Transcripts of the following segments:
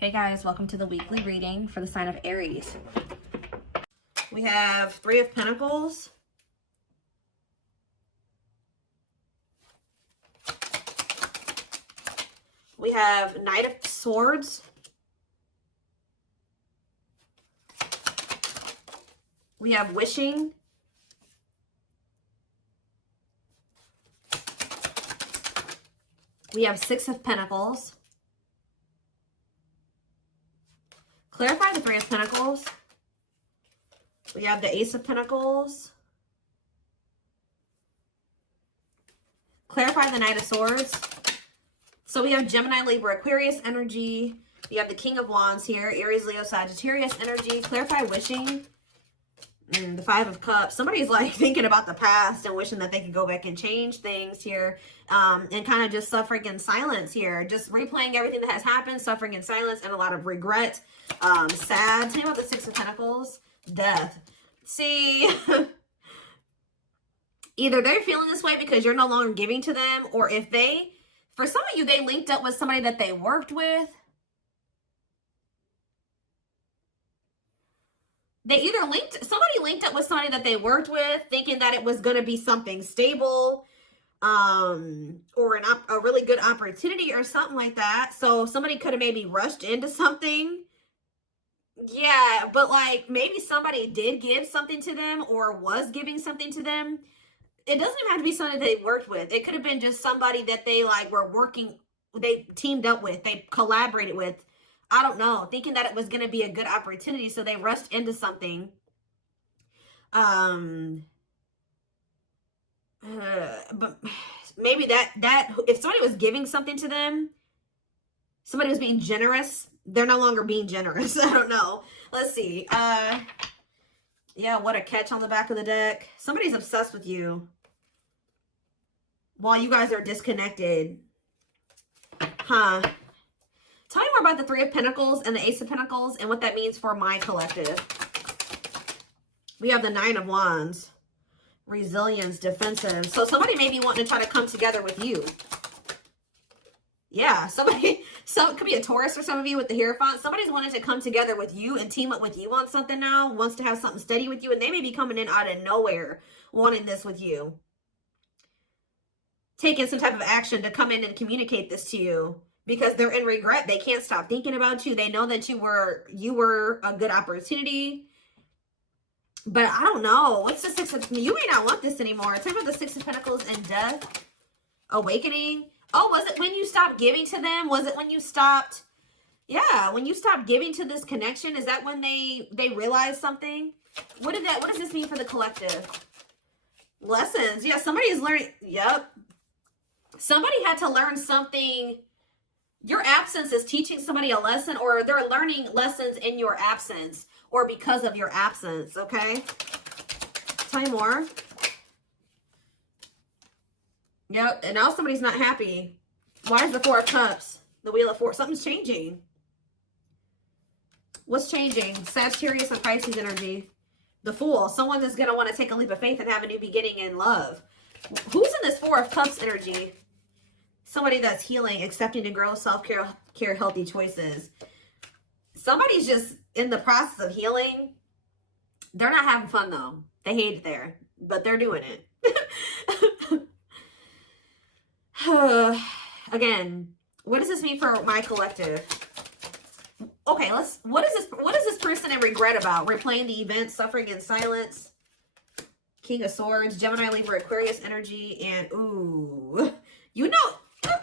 Hey guys, welcome to the weekly reading for the sign of Aries. We have Three of Pentacles. We have Knight of Swords. We have Wishing. We have Six of Pentacles. Clarify the Three of Pentacles. We have the Ace of Pentacles. Clarify the Knight of Swords. So we have Gemini, Libra, Aquarius energy. We have the King of Wands here. Aries, Leo, Sagittarius energy. Clarify Wishing. The Five of Cups. Somebody's like thinking about the past and wishing that they could go back and change things here. And kind of just suffering in silence here. Just replaying everything that has happened. Suffering in silence and a lot of regret. Sad. Tell me about the Six of Pentacles. Death. See, either they're feeling this way because you're no longer giving to them, or if they, for some of you, they linked up with somebody that they worked with. They either somebody linked up with somebody that they worked with, thinking that it was going to be something stable, or a really good opportunity or something like that. So somebody could have maybe rushed into something. Yeah, but like maybe somebody did give something to them or was giving something to them. It doesn't even have to be somebody they worked with. It could have been just somebody that they like were working, they teamed up with, they collaborated with. I don't know, thinking that it was going to be a good opportunity, so they rushed into something. But maybe that if somebody was giving something to them, somebody was being generous, they're no longer being generous. I don't know. Let's see. Yeah, what a catch on the back of the deck. Somebody's obsessed with you while you guys are disconnected. Huh. Tell me more about the Three of Pentacles and the Ace of Pentacles and what that means for my collective. We have the Nine of Wands. Resilience, defensive. So somebody may be wanting to try to come together with you. Yeah, somebody, so it could be a Taurus for some of you with the Hierophant. Somebody's wanting to come together with you and team up with you on something now, wants to have something steady with you, and they may be coming in out of nowhere wanting this with you. Taking some type of action to come in and communicate this to you because they're in regret. They can't stop thinking about you. They know that you were a good opportunity. But I don't know. What's the Six of, you may not want this anymore. Tell me about the Six of Pentacles and Death. Awakening. Oh, was it when you stopped giving to them? Was it when you stopped? Yeah, when you stopped giving to this connection, is that when they realized something? What does this mean for the collective? Lessons. Yeah, somebody is learning. Yep. Somebody had to learn something. Your absence is teaching somebody a lesson, or they're learning lessons in your absence or because of your absence, okay? Tell me more. Yep, and now somebody's not happy. Why is the Four of Cups? The Wheel of Fortune. Something's changing. What's changing? Sagittarius and Pisces energy. The Fool. Someone that's going to want to take a leap of faith and have a new beginning in love. Who's in this Four of Cups energy? Somebody that's healing, accepting to grow, self-care, healthy choices. Somebody's just in the process of healing. They're not having fun, though. They hate it there, but they're doing it. Again, what does this mean for my collective? Okay, what is this person in regret about? Replaying the event, suffering in silence. King of Swords, Gemini, Libra, Aquarius energy, and ooh, you know,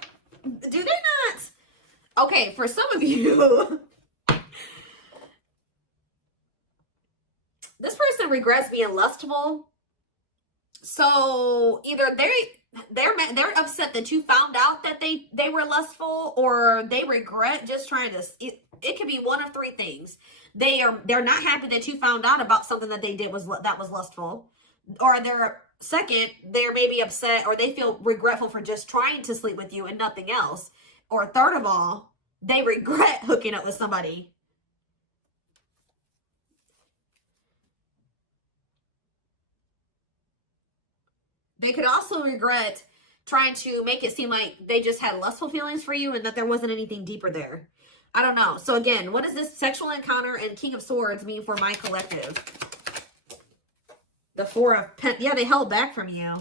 do they not? Okay, for some of you, this person regrets being lustful. So either they're upset that you found out that they were lustful, or they regret just trying to. It could be one of three things. They're not happy that you found out about something that they did that was lustful, or they're maybe upset, or they feel regretful for just trying to sleep with you and nothing else, or third of all, they regret hooking up with somebody. They could also regret trying to make it seem like they just had lustful feelings for you and that there wasn't anything deeper there. I don't know. So again, what does this sexual encounter and King of Swords mean for my collective? The Four of yeah, they held back from you.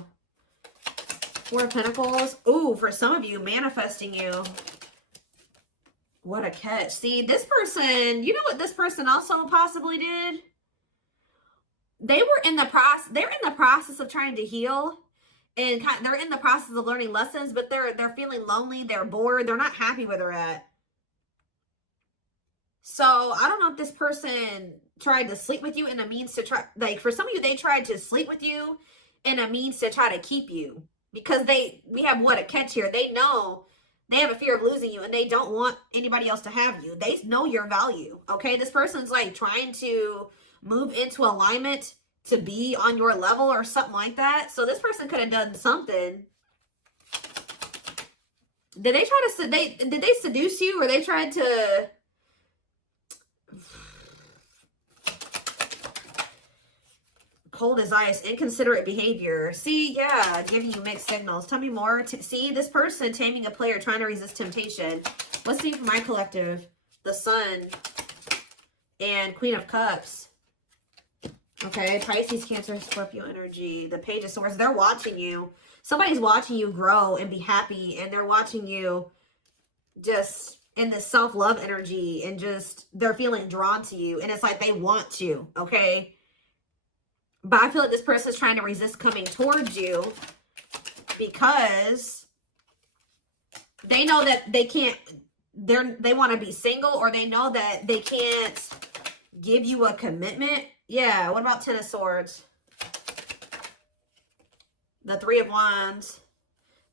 Four of Pentacles. Ooh, for some of you, manifesting you. What a catch. See, this person, you know what this person also possibly did? They're in the process of trying to heal. And they're in the process of learning lessons, but they're feeling lonely, they're bored, they're not happy where they're at. So I don't know if this person tried to sleep with you in a means to try, like for some of you, they tried to sleep with you in a means to try to keep you. Because we have what a catch here. They know they have a fear of losing you and they don't want anybody else to have you. They know your value, okay? This person's like trying to move into alignment to be on your level or something like that. So this person could have done something. Did they try to, did they seduce you, or they tried to... Cold as ice, inconsiderate behavior. See, yeah, giving you mixed signals. Tell me more. See, this person taming a player, trying to resist temptation. Let's see for my collective. The Sun and Queen of Cups. Okay, Pisces, Cancer, Scorpio energy. The Page of Swords. They're watching you. Somebody's watching you grow and be happy, and they're watching you just in this self-love energy, and just they're feeling drawn to you, and it's like they want you, okay? But I feel like this person is trying to resist coming towards you because they know that they can't, they want to be single, or they know that they can't give you a commitment. Yeah, what about Ten of Swords? The Three of Wands.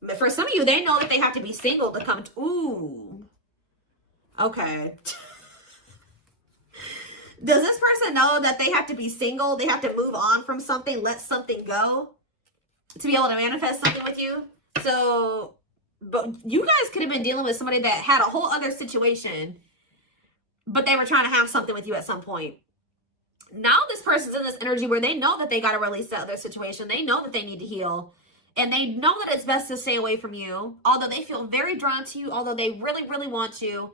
But for some of you, they know that they have to be single to come to, ooh. Okay. Does this person know that they have to be single? They have to move on from something, let something go to be able to manifest something with you? So, but you guys could have been dealing with somebody that had a whole other situation, but they were trying to have something with you at some point. Now this person's in this energy where they know that they got to release that other situation. They know that they need to heal. And they know that it's best to stay away from you. Although they feel very drawn to you. Although they really, really want you.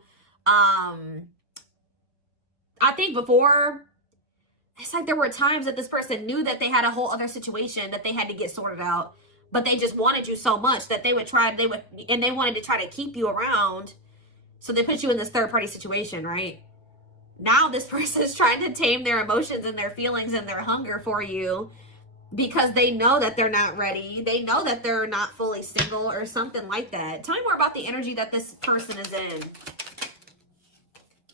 I think before, it's like there were times that this person knew that they had a whole other situation that they had to get sorted out, but they just wanted you so much that they wanted to try to keep you around. So they put you in this third party situation, right? Now this person is trying to tame their emotions and their feelings and their hunger for you because they know that they're not ready. They know that they're not fully single or something like that. Tell me more about the energy that this person is in.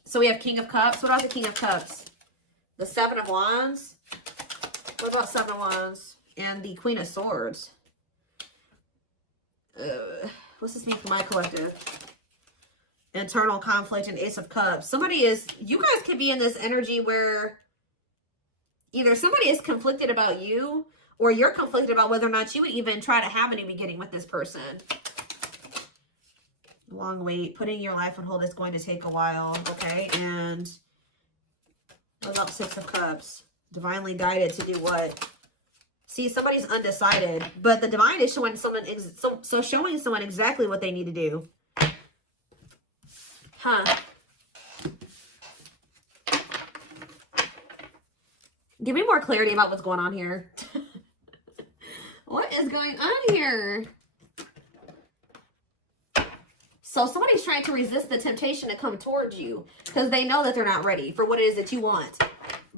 So we have King of Cups. What about the King of Cups? The Seven of Wands. What about Seven of Wands? And the Queen of Swords. What's this mean for my collective? Internal conflict and Ace of Cups. You guys could be in this energy where either somebody is conflicted about you, or you're conflicted about whether or not you would even try to have a new beginning with this person. Long wait, putting your life on hold is going to take a while. Okay, and what about Six of Cups? Divinely guided to do what? See, somebody's undecided, but the divine is showing someone showing someone exactly what they need to do. Huh? Give me more clarity about what's going on here. What is going on here? So somebody's trying to resist the temptation to come towards you because they know that they're not ready for what it is that you want,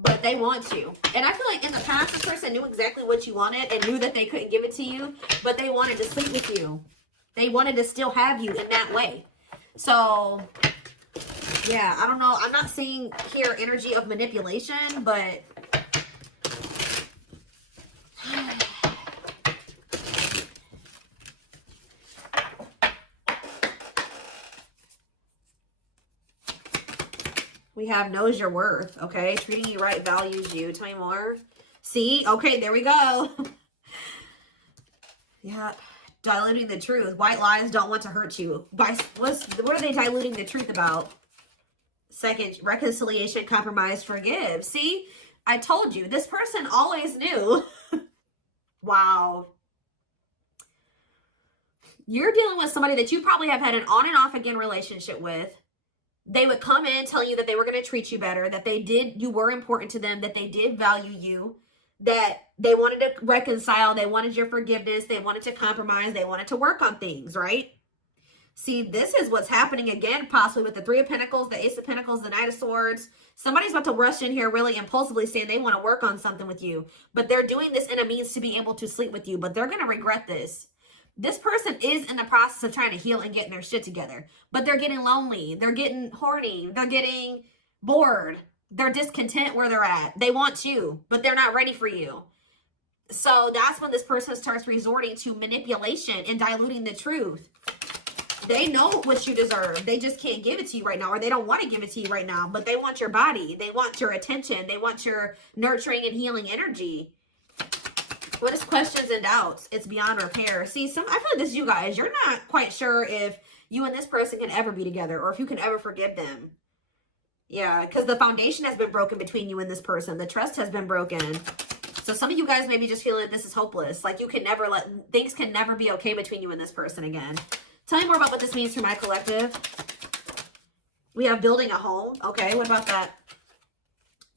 but they want you. And I feel like in the past, this person knew exactly what you wanted and knew that they couldn't give it to you, but they wanted to sleep with you. They wanted to still have you in that way. So, yeah, I don't know. I'm not seeing here energy of manipulation, but... We have knows your worth, okay? Treating you right, values you. Tell me more. See? Okay, there we go. Yeah. Diluting the truth. White lies don't want to hurt you. What are they diluting the truth about? Second, reconciliation, compromise, forgive. See? I told you. This person always knew. Wow. You're dealing with somebody that you probably have had an on and off again relationship with. They would come in telling you that they were going to treat you better, that you were important to them, that they did value you, that they wanted to reconcile, they wanted your forgiveness, they wanted to compromise, they wanted to work on things, right? See, this is what's happening again, possibly with the Three of Pentacles, the Ace of Pentacles, the Knight of Swords. Somebody's about to rush in here really impulsively saying they want to work on something with you, but they're doing this in a means to be able to sleep with you, but they're going to regret this. This person is in the process of trying to heal and getting their shit together, but they're getting lonely. They're getting horny. They're getting bored. They're discontent where they're at. They want you, but they're not ready for you. So that's when this person starts resorting to manipulation and diluting the truth. They know what you deserve. They just can't give it to you right now, or they don't want to give it to you right now, but they want your body. They want your attention. They want your nurturing and healing energy. What is questions and doubts? It's beyond repair. See, I feel like this is you guys. You're not quite sure if you and this person can ever be together, or if you can ever forgive them. Yeah, because the foundation has been broken between you and this person. The trust has been broken. So some of you guys may be just feeling that this is hopeless. Like you can never things can never be okay between you and this person again. Tell me more about what this means for my collective. We have building a home. Okay, what about that?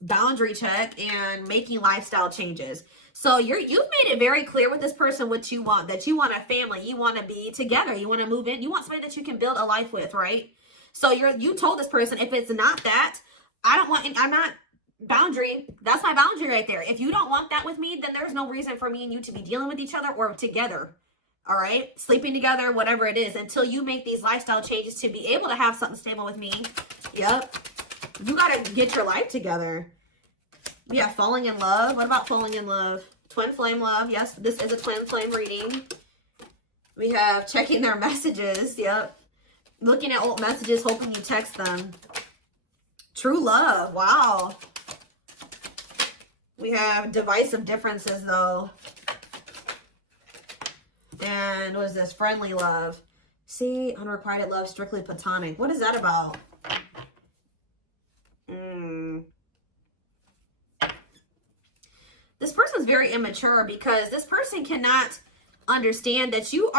Boundary check and making lifestyle changes. So you've made it very clear with this person what you want, that you want a family, you want to be together, you want to move in, you want somebody that you can build a life with, right? So you told this person, if it's not that, I'm not boundary. That's my boundary right there. If you don't want that with me, then there's no reason for me and you to be dealing with each other or together. All right, sleeping together, whatever it is, until you make these lifestyle changes to be able to have something stable with me. Yep, you got to get your life together. We have falling in love. What about falling in love? Twin flame love. Yes, this is a twin flame reading. We have checking their messages. Yep. Looking at old messages, hoping you text them. True love. Wow. We have divisive differences, though. And what is this? Friendly love. See, unrequited love, strictly platonic. What is that about? This person's very immature because this person cannot understand that you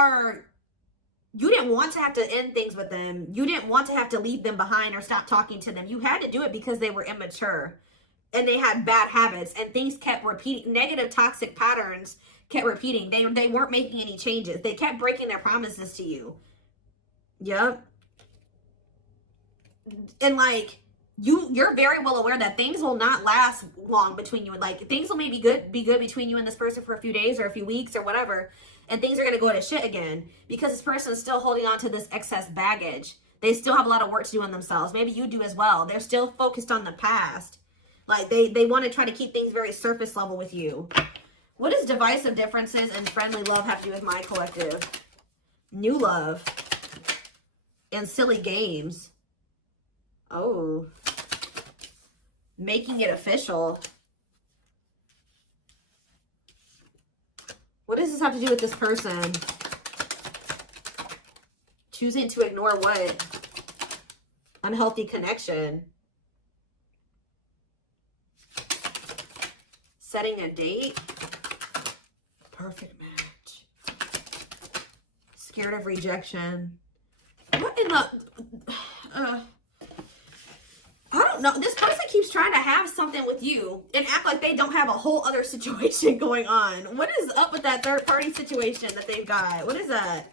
didn't want to have to end things with them. You didn't want to have to leave them behind or stop talking to them. You had to do it because they were immature and they had bad habits and things kept repeating. Negative, toxic patterns kept repeating. They weren't making any changes. They kept breaking their promises to you. Yep. And like, you're very well aware that things will not last long between you. Like things will maybe be good between you and this person for a few days or a few weeks or whatever. And things are going to go to shit again because this person is still holding on to this excess baggage. They still have a lot of work to do on themselves. Maybe you do as well. They're still focused on the past. Like they want to try to keep things very surface level with you. What does divisive differences and friendly love have to do with my collective? New love and silly games. Oh. Making it official. What does this have to do with this person? Choosing to ignore what? Unhealthy connection. Setting a date. Perfect match. Scared of rejection. What in the... I don't know. This person keeps trying to have something with you and act like they don't have a whole other situation going on. What is up with that third party situation that they've got? What is that?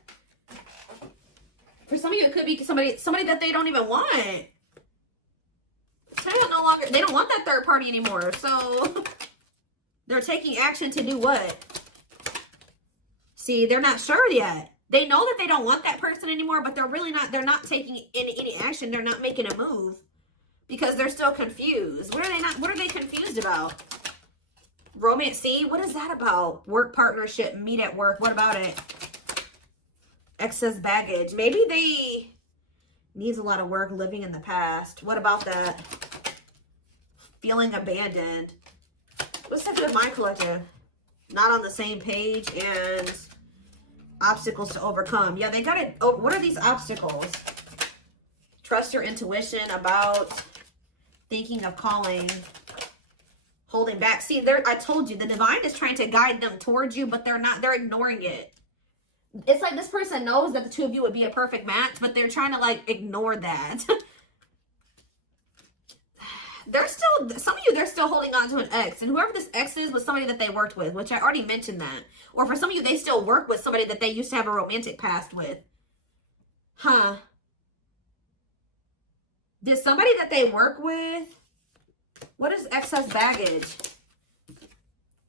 For some of you, it could be somebody that they don't even want. They don't want that third party anymore. So they're taking action to do what? See, they're not sure yet. They know that they don't want that person anymore, but they're not taking any action. They're not making a move. Because they're still confused. What are they confused about? Romance, see? What is that about? Work partnership, meet at work. What about it? Excess baggage. Maybe they needs a lot of work living in the past. What about that? Feeling abandoned. What's that with my collective? Not on the same page and obstacles to overcome. Yeah, they got it. Oh, what are these obstacles? Trust your intuition about thinking of calling, holding back. See, I told you, the divine is trying to guide them towards you, but they're ignoring it. It's like this person knows that the two of you would be a perfect match, but they're trying to like ignore that. They're still, some of you, they're still holding on to an ex. And whoever this ex is was somebody that they worked with, which I already mentioned that. Or for some of you, they still work with somebody that they used to have a romantic past with. Huh. Did somebody that they work with, what is excess baggage?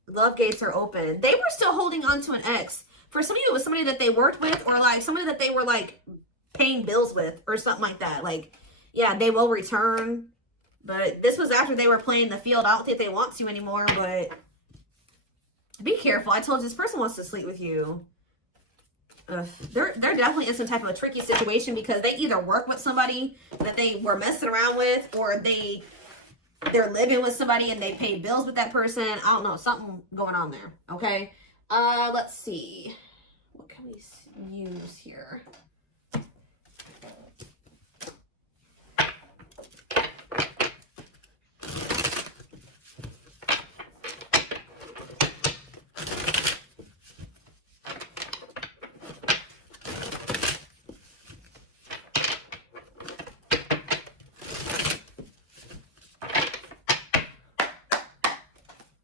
Love gates are open. They were still holding on to an ex. For some of you, it was somebody that they worked with, or like somebody that they were like paying bills with or something like that. Like, yeah, they will return. But this was after they were playing the field. I don't think they want to anymore, but be careful. I told you, this person wants to sleep with you. They're definitely in some type of a tricky situation because they either work with somebody that they were messing around with, or they're living with somebody and they pay bills with that person. I don't know, something going on there. Okay. Let's see. What can we use here?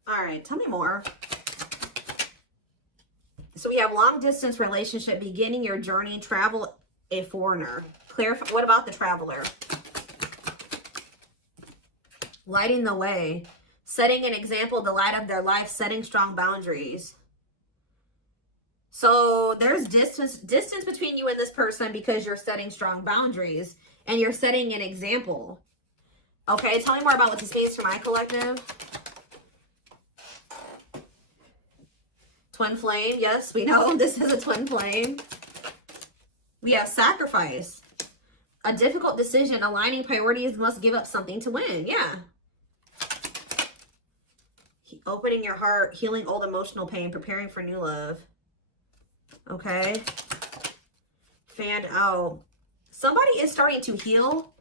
All right, tell me more. So we have long distance relationship, beginning your journey, travel, a foreigner. Clarify, what about the traveler? Lighting the way, setting an example, the light of their life, setting strong boundaries. So there's distance between you and this person because you're setting strong boundaries and you're setting an example. Okay, tell me more about what this means for my collective. Twin flame, yes, we know this is a twin flame. We have sacrifice. A difficult decision, aligning priorities, must give up something to win. Yeah. Opening your heart, healing old emotional pain, preparing for new love. Okay. Fanned out. Somebody is starting to heal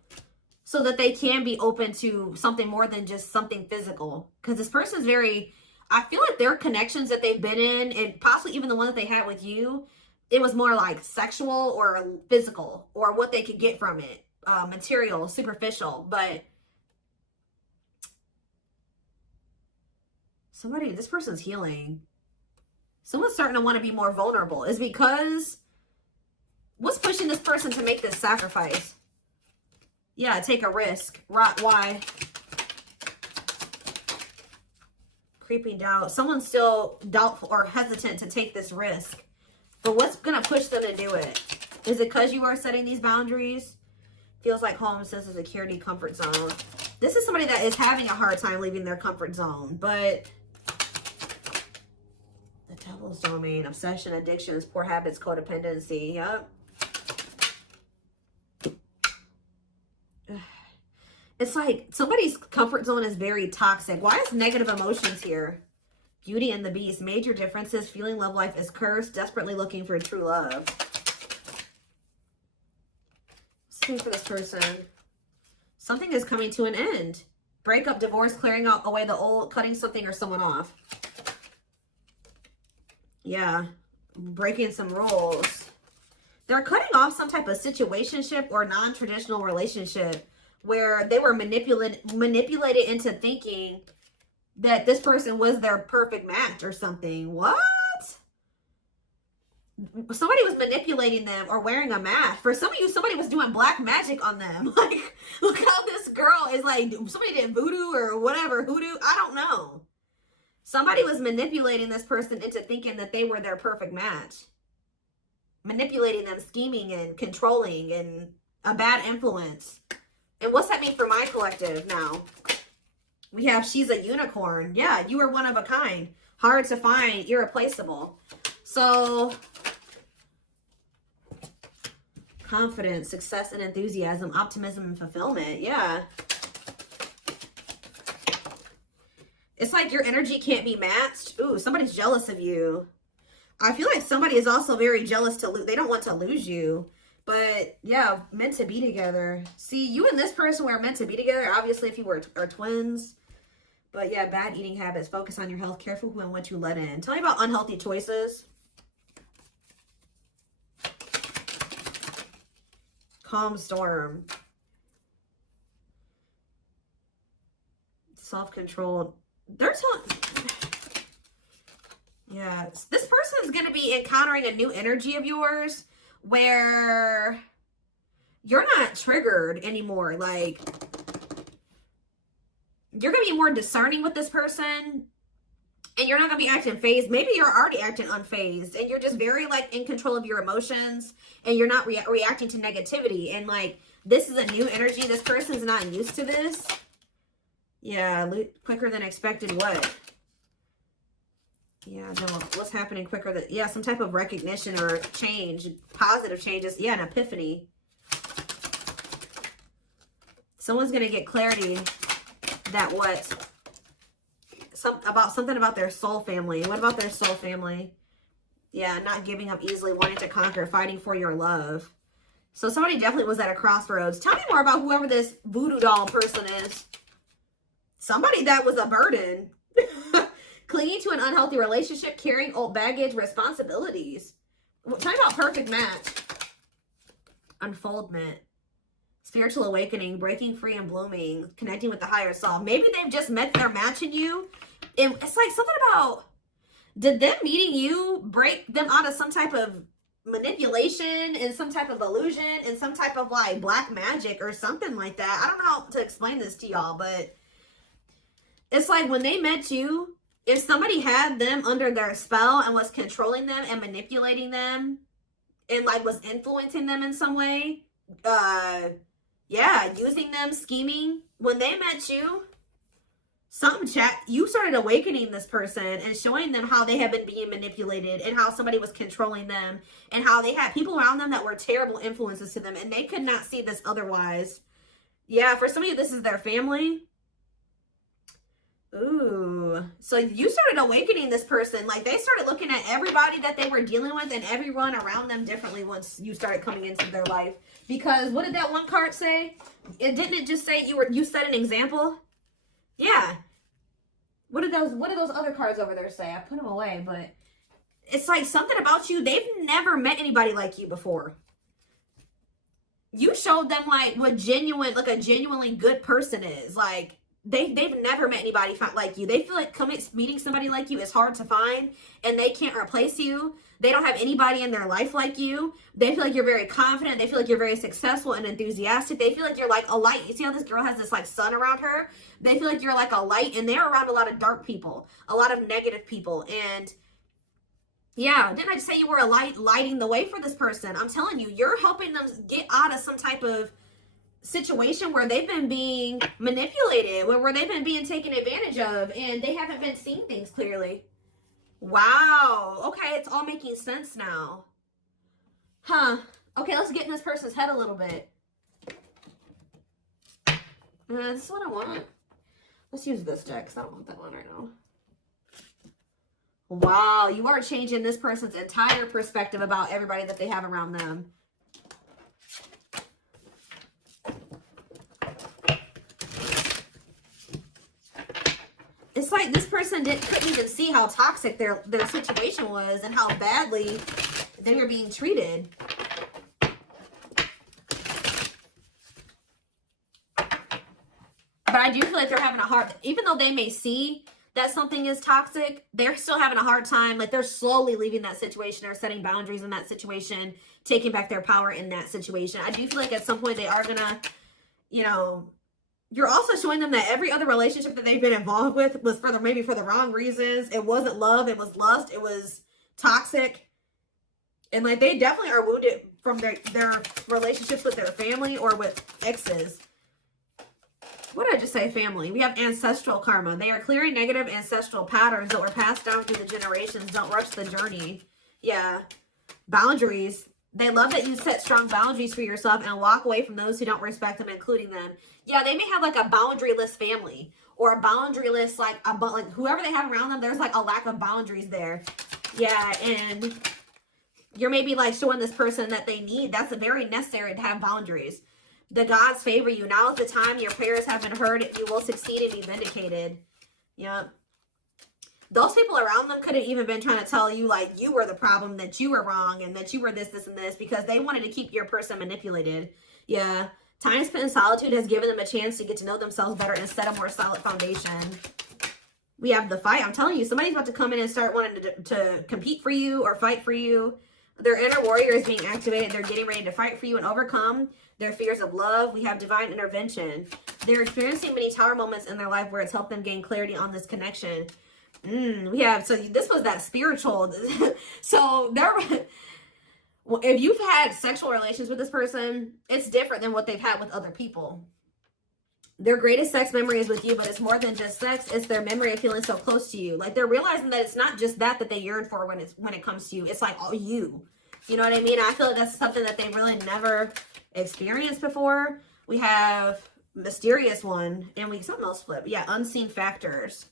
so that they can be open to something more than just something physical. Because this person's very... I feel like their connections that they've been in, and possibly even the one that they had with you, it was more like sexual or physical, or what they could get from it. Material, superficial. But this person's healing. Someone's starting to want to be more vulnerable. Is because what's pushing this person to make this sacrifice? Yeah, take a risk. Right, why? Creeping doubt. Someone's still doubtful or hesitant to take this risk. But what's going to push them to do it? Is it because you are setting these boundaries? Feels like home, sense of security, comfort zone. This is somebody that is having a hard time leaving their comfort zone. But the devil's domain, obsession, addictions, poor habits, codependency. Yep. It's like somebody's comfort zone is very toxic. Why is negative emotions here? Beauty and the Beast. Major differences. Feeling love life is cursed. Desperately looking for true love. Same for this person. Something is coming to an end. Breakup, divorce, clearing out away the old, cutting something or someone off. Yeah. Breaking some rules. They're cutting off some type of situationship or non-traditional relationship where they were manipulated into thinking that this person was their perfect match or something. What? Somebody was manipulating them or wearing a mask. For some of you, somebody was doing black magic on them. Like, look how this girl is like, somebody did voodoo or whatever, hoodoo. I don't know. Somebody was manipulating this person into thinking that they were their perfect match. Manipulating them, scheming and controlling and a bad influence. And what's that mean for my collective now? We have she's a unicorn. Yeah, you are one of a kind. Hard to find, irreplaceable. So, confidence, success and enthusiasm, optimism and fulfillment. Yeah. It's like your energy can't be matched. Ooh, somebody's jealous of you. I feel like somebody is also very jealous to lose. They don't want to lose you. But yeah, meant to be together. See, you and this person were meant to be together. Obviously, if you are twins. But yeah, bad eating habits. Focus on your health. Careful who and what you let in. Tell me about unhealthy choices. Calm storm. self-controlled. They're telling... Yeah, this person is going to be encountering a new energy of yours where you're not triggered anymore. Like, you're going to be more discerning with this person, and you're not going to be acting phased. Maybe you're already acting unfazed, and you're just very, like, in control of your emotions, and you're not reacting to negativity. And, like, this is a new energy. This person's not used to this. Yeah, quicker than expected what? Yeah, no, what's happening quicker than... Yeah, some type of recognition or change. Positive changes. Yeah, an epiphany. Someone's going to get clarity that what... something about their soul family. What about their soul family? Yeah, not giving up easily, wanting to conquer, fighting for your love. So somebody definitely was at a crossroads. Tell me more about whoever this voodoo doll person is. Somebody that was a burden. Clinging to an unhealthy relationship, carrying old baggage, responsibilities. Tell me about perfect match. Unfoldment. Spiritual awakening, breaking free and blooming, connecting with the higher self. Maybe they've just met their match in you. And it's like something about, did them meeting you break them out of some type of manipulation and some type of illusion and some type of like black magic or something like that? I don't know how to explain this to y'all, but it's like when they met you, if somebody had them under their spell and was controlling them and manipulating them and like was influencing them in some way, yeah, using them, scheming, when they met you, you started awakening this person and showing them how they have been being manipulated and how somebody was controlling them and how they had people around them that were terrible influences to them and they could not see this otherwise. Yeah, for some of you, this is their family. Ooh, so you started awakening this person. Like they started looking at everybody that they were dealing with and everyone around them differently once you started coming into their life. Because what did that one card say? Didn't it just say you set an example? Yeah. What did those other cards over there say? I put them away, but it's like something about you. They've never met anybody like you before. You showed them like a genuinely good person is. Like they've never met anybody like you. They feel like meeting somebody like you is hard to find and they can't replace you. They don't have anybody in their life like you. They feel like you're very confident. They feel like you're very successful and enthusiastic. They feel like you're like a light. You see how this girl has this like sun around her? They feel like you're like a light and they're around a lot of dark people, a lot of negative people. And yeah, didn't I just say you were a light lighting the way for this person? I'm telling you, you're helping them get out of some type of situation where they've been being manipulated, where they've been being taken advantage of and they haven't been seeing things clearly. Wow. Okay, it's all making sense now. Huh. Okay, let's get in this person's head a little bit. This is what I want. Let's use this deck because I don't want that one right now. Wow, you are changing this person's entire perspective about everybody that they have around them. It's like this person couldn't even see how toxic their situation was and how badly they were being treated. But I do feel like they're having a hard, even though they may see that something is toxic, they're still having a hard time. Like they're slowly leaving that situation or setting boundaries in that situation, taking back their power in that situation. I do feel like at some point they are gonna, you know, you're also showing them that every other relationship that they've been involved with was maybe for the wrong reasons. It wasn't love. It was lust. It was toxic. And like they definitely are wounded from their relationships with their family or with exes. What did I just say? Family. We have ancestral karma. They are clearing negative ancestral patterns that were passed down through the generations. Don't rush the journey. Yeah. Boundaries. They love that you set strong boundaries for yourself and walk away from those who don't respect them, including them. Yeah, they may have like a boundaryless family or a boundaryless, like whoever they have around them, there's like a lack of boundaries there. Yeah, and you're maybe like showing this person that they need. That's very necessary to have boundaries. The gods favor you. Now is the time your prayers have been heard. You will succeed and be vindicated. Yep. Those people around them could have even been trying to tell you like you were the problem, that you were wrong, and that you were this, and this, because they wanted to keep your person manipulated. Yeah. Time spent in solitude has given them a chance to get to know themselves better and set a more solid foundation. We have the fight. I'm telling you, somebody's about to come in and start wanting to compete for you or fight for you. Their inner warrior is being activated. They're getting ready to fight for you and overcome their fears of love. We have divine intervention. They're experiencing many tower moments in their life where it's helped them gain clarity on this connection. We have, so this was that spiritual. So there, if you've had sexual relations with this person, it's different than what they've had with other people. Their greatest sex memory is with you, but it's more than just sex. It's their memory of feeling so close to you. Like, they're realizing that it's not just that they yearn for when it comes to you. It's like all you. You know what I mean? I feel like that's something that they really never experienced before. We have mysterious one, and something else flip. Yeah, unseen factors.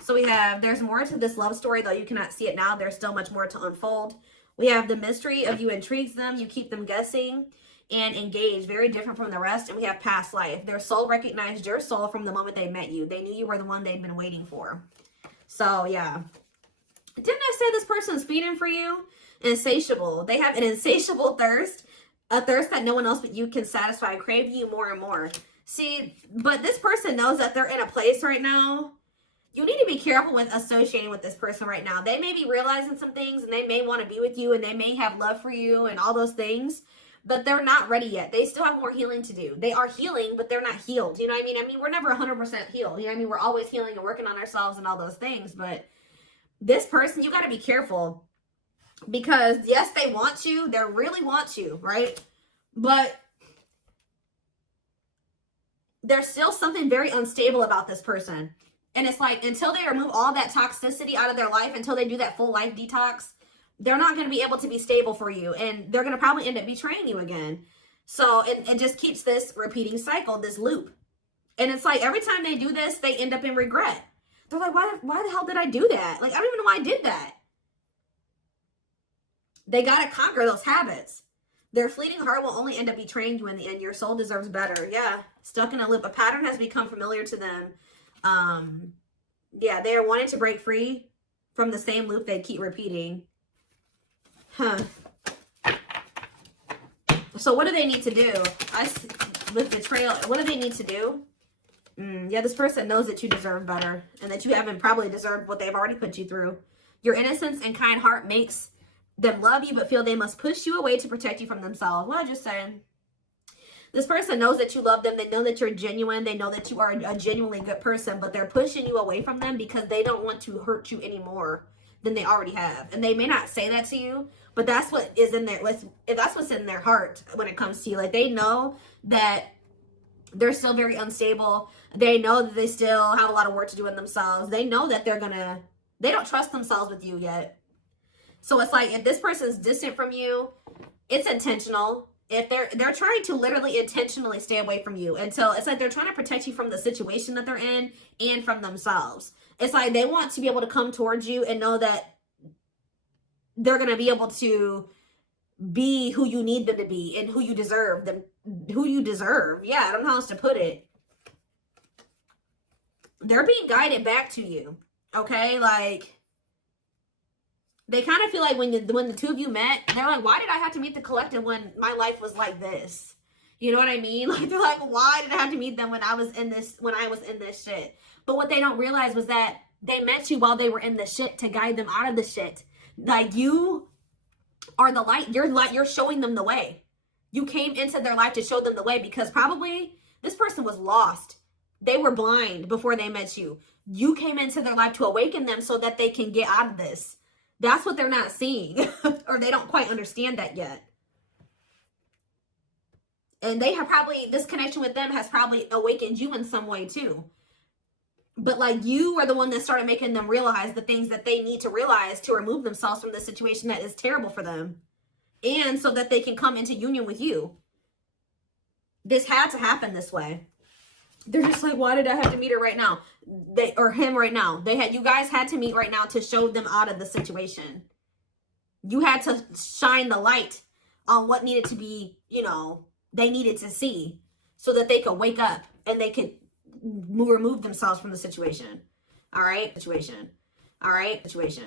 So we have, there's more to this love story, though you cannot see it now. There's still much more to unfold. We have the mystery of you intrigues them. You keep them guessing and engaged, very different from the rest. And we have past life. Their soul recognized your soul from the moment they met you. They knew you were the one they'd been waiting for. So yeah, didn't I say this person's feeding for you? Insatiable. They have an insatiable thirst, a thirst that no one else but you can satisfy, craving you more and more. See, but this person knows that they're in a place right now. You need to be careful with associating with this person right now. They may be realizing some things, and they may want to be with you, and they may have love for you and all those things, but they're not ready yet. They still have more healing to do. They are healing, but they're not healed. You know what I mean? I mean, we're never 100% healed. You know what I mean? We're always healing and working on ourselves and all those things. But this person, you got to be careful. Because, yes, they want you. They really want you, right? But there's still something very unstable about this person. And it's like, until they remove all that toxicity out of their life, until they do that full life detox, they're not going to be able to be stable for you. And they're going to probably end up betraying you again. So it just keeps this repeating cycle, this loop. And it's like, every time they do this, they end up in regret. They're like, why the hell did I do that? Like, I don't even know why I did that. They got to conquer those habits. Their fleeting heart will only end up betraying you in the end. Your soul deserves better. Yeah. Stuck in a loop. A pattern has become familiar to them. Yeah, they are wanting to break free from the same loop they keep repeating. So what do they need to do? With betrayal, what do they need to do? Yeah, this person knows that you deserve better, and that you haven't probably deserved what they've already put you through. Your innocence and kind heart makes them love you, but feel they must push you away to protect you from themselves. What I just said. This person knows that you love them. They know that you're genuine. They know that you are a genuinely good person, but they're pushing you away from them because they don't want to hurt you any more than they already have. And they may not say that to you, but that's what is in there. That's what's in their heart when it comes to you. Like, they know that they're still very unstable. They know that they still have a lot of work to do in themselves. They know that they don't trust themselves with you yet. So it's like, if this person's distant from you, it's intentional. If they're trying to literally intentionally stay away from you until it's like they're trying to protect you from the situation that they're in and from themselves. It's like they want to be able to come towards you and know that they're going to be able to be who you need them to be and who you deserve them, who you deserve. Yeah, I don't know how else to put it. They're being guided back to you. Okay, like, they kind of feel like when the two of you met, they're like, why did I have to meet the collective when my life was like this? You know what I mean? Like, they're like, why did I have to meet them when I was in this shit? But what they don't realize was that they met you while they were in the shit to guide them out of the shit. Like, you are the light. You're showing them the way. You came into their life to show them the way, because probably this person was lost. They were blind before they met you. You came into their life to awaken them so that they can get out of this. That's what they're not seeing, or they don't quite understand that yet. And they have probably, this connection with them has probably awakened you in some way too. But like, you are the one that started making them realize the things that they need to realize to remove themselves from the situation that is terrible for them. And so that they can come into union with you. This had to happen this way. They're just like, why did I have to meet her right now? Or him right now. You guys had to meet right now to show them out of the situation. You had to shine the light on what needed to be, they needed to see, so that they could wake up and they could remove themselves from the situation. All right? Situation.